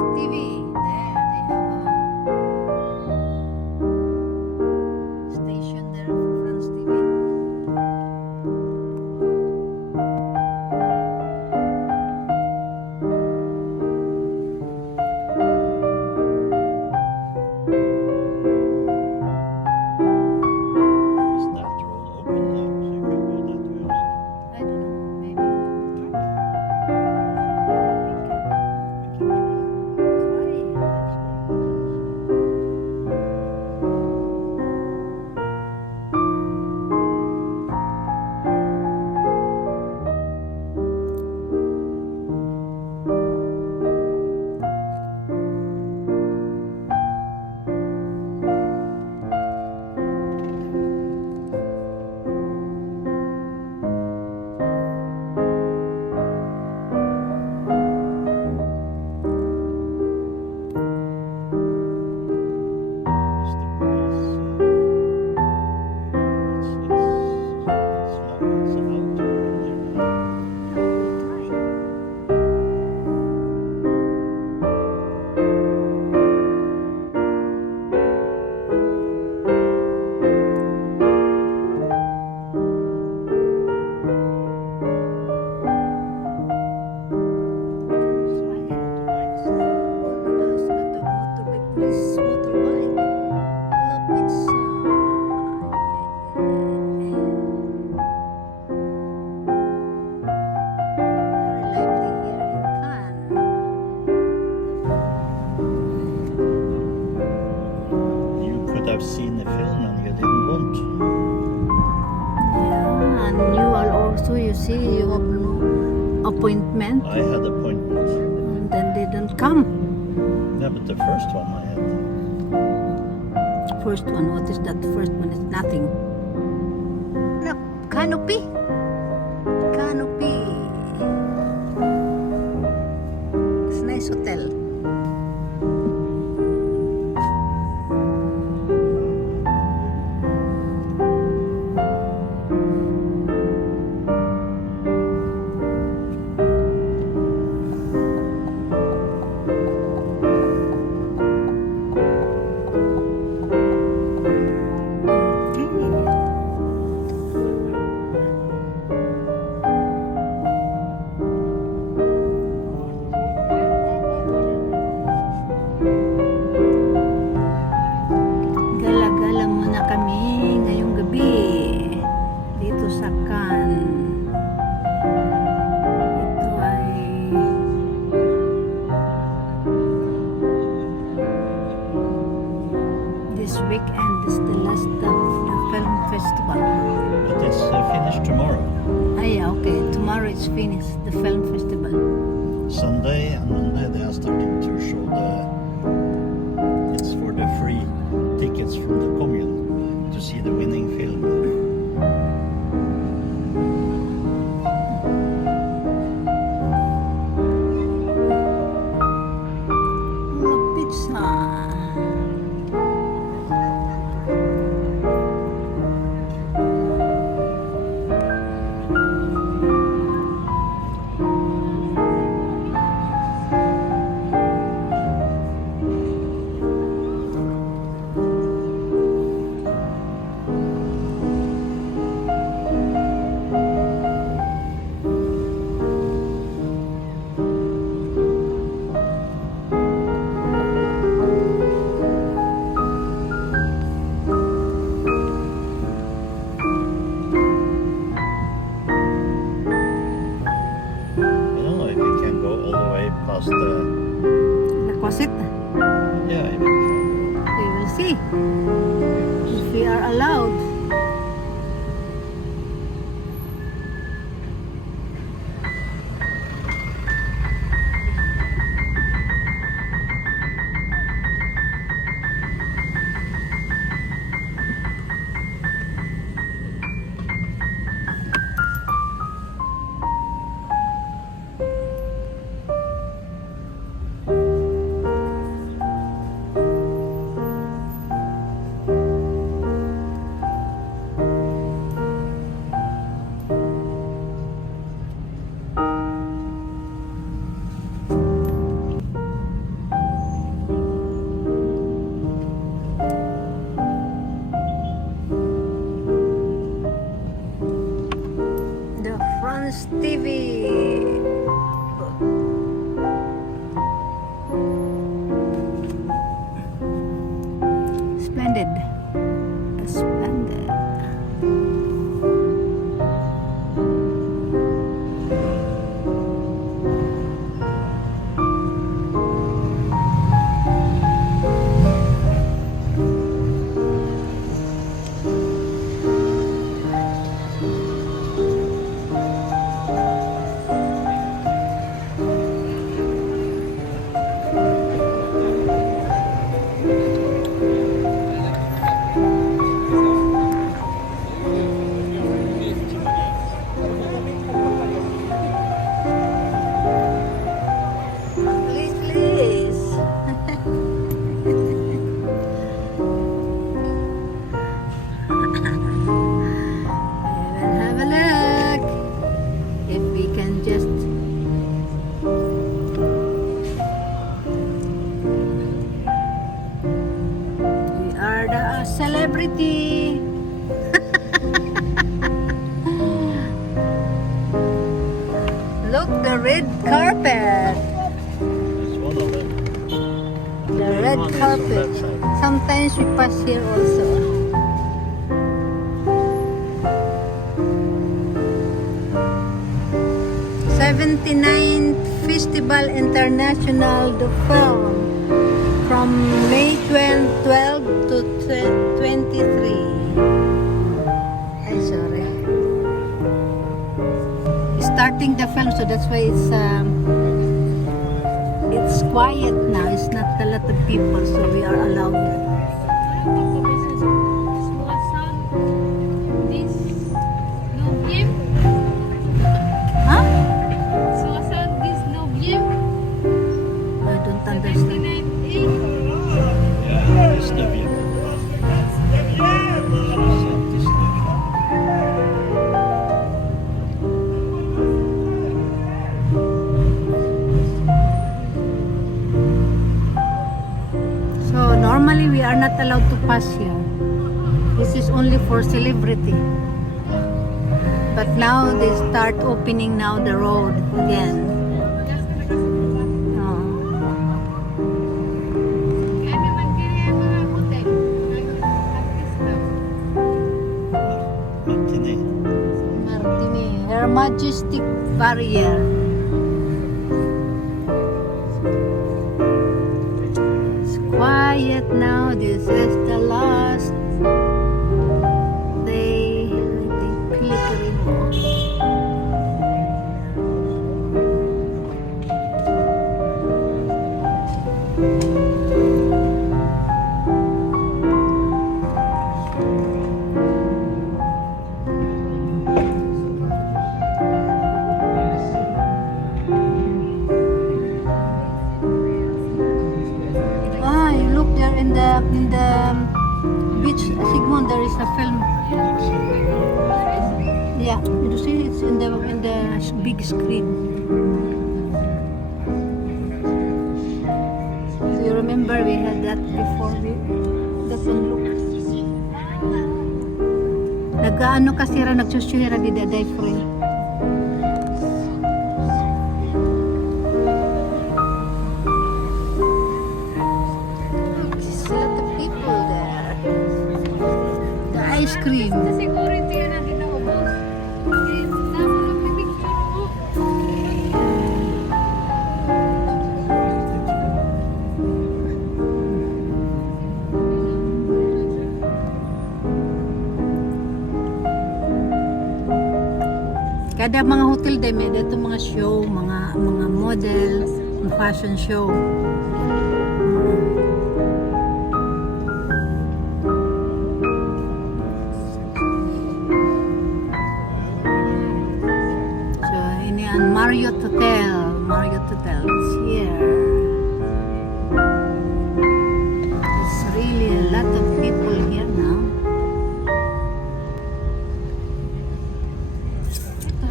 TV. There they have a station there for France TV. Is that road open now? So you can go that way also. I don't know, maybe we We can can try. try. Is the place, it's outdoor in there now. Try. Motorbikes. No, it's not a motorbike. Police motorbike. Look, it's very lively here in Cannes. You could have seen the film and you didn't want to. Yeah, and you are also, you see, you have no appointment, I had appointments. and then they don't come. Yeah, but the first one I had. First one, what is that? First one is nothing. Look, canopy. Canopy. It's a nice hotel. Gala-gala muna kami ngayong gabi dito sa Cannes. Ito ay this weekend is the last of the film festival. But it's finished tomorrow. Ah, yeah, okay. Tomorrow it's finished, the film festival. Sunday and Monday they are starting to show it's for the free tickets from the commune to see the winning film. Oh, pizza. I don't know if you can go all the way past the. Requisite. Yeah, if you can go. We will see if we are allowed. celebrity. Look, the red carpet. There's one of them. The red One is on carpet. that side. Sometimes we pass here also. '79th Festival International de Film from May 12 to 23. Ay, sorry. Starting the film, so that's why it's quiet now. It's not a lot of people, so we are allowed. Huh? I don't understand. Yeah, it's the view. Saint is the view. So normally we are not allowed to pass here. This is only for celebrity. But now they start opening now the road again. Oh. Matinee. Martini, Her Majestic Barrier. It's quiet now. This is the last day. I think Pilgrim. Ah, you look there in the beach, Sigmund. There is a film. Yeah, you see it's in the big screen. Do you remember we had that before? That one look. Nag-ano kasi ra nagsusyuhira di daday free. There's a lot of people there. The ice cream. Kada mga hotel din may dito mga show, mga model, fashion show. So ini ang Marriott Hotel. Marriott Hotel is here. It's really a lot of people here now.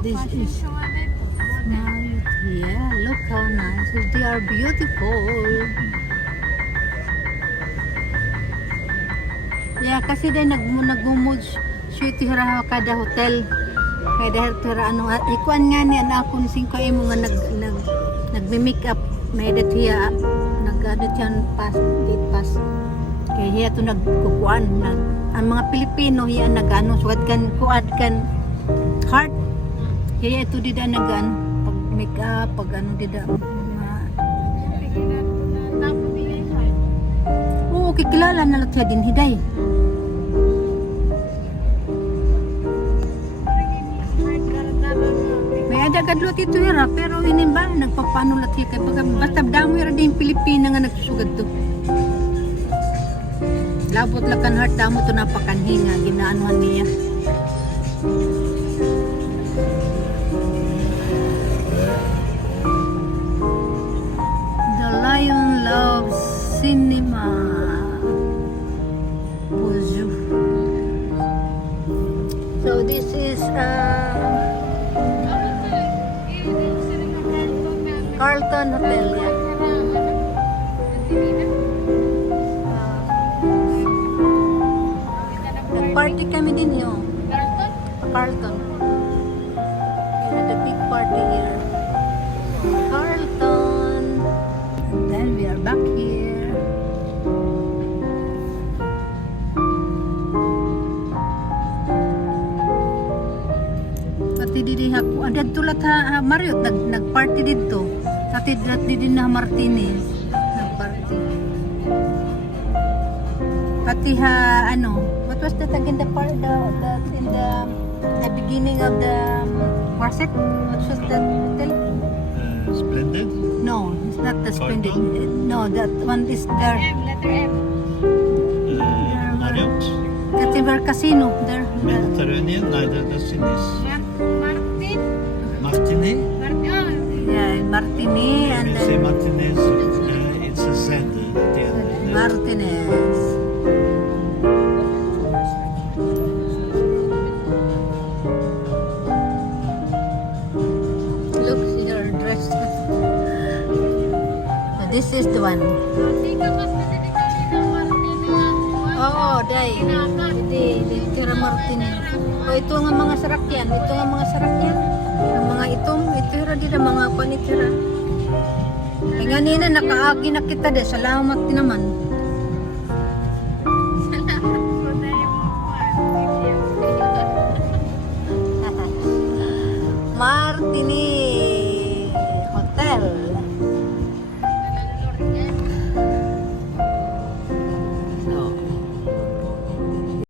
This is Marriott. Yeah, look how nice. They are beautiful. Yeah, kasi din nagmumod shoot hira kada hotel. Kada hira ano ikuan nga ni ana akong 5 mo nga nagme-make up may detiya nag-adat yan pass date pass. Kaya hiya to nagkukuan ang mga Pilipino hiya nagano suwat kan kuad kan heart. Kaya ito dida nagan pag make up pag ano dida oo kikilala na lang siya din hiday. May ada kadlot ito hira pero ini ba nagpapano lang siya kay basta damo hira din Pilipina nga nagsusugad to. Labot lang kan heart damo to napakanhinga ginaanuhan niya. Lion loves cinema. Bonjour. So this is Carlton Hotel. Yeah. Martini, oh. Carlton. We had a big party here. Carlton. And then we are back here. Pati didi ako, adad tulat ha Mario, nag-party dito. Pati didi na Martinez. Nag-party. Pati ha, ano, what was that again, the part, in the beginning of the Warset? What was that hotel? Splendid. No, it's not the Splendid. No, that one is there. Marriott. Kativer Casino, there. Mediterranean. Neither that's in this. Martini. Yeah, Martini and When you say then Martinez, it's a Z at the end. Martinez. Look, your dress. So this is the one. Oo, day. Hindi, Tira Martinez. O ito nga mga sarakyan. Ito nga mga sarakyan. Ang mga itong, ito ra din ang mga panitira. Kaya nga nina, nakaagi na kita de. Salamat din naman.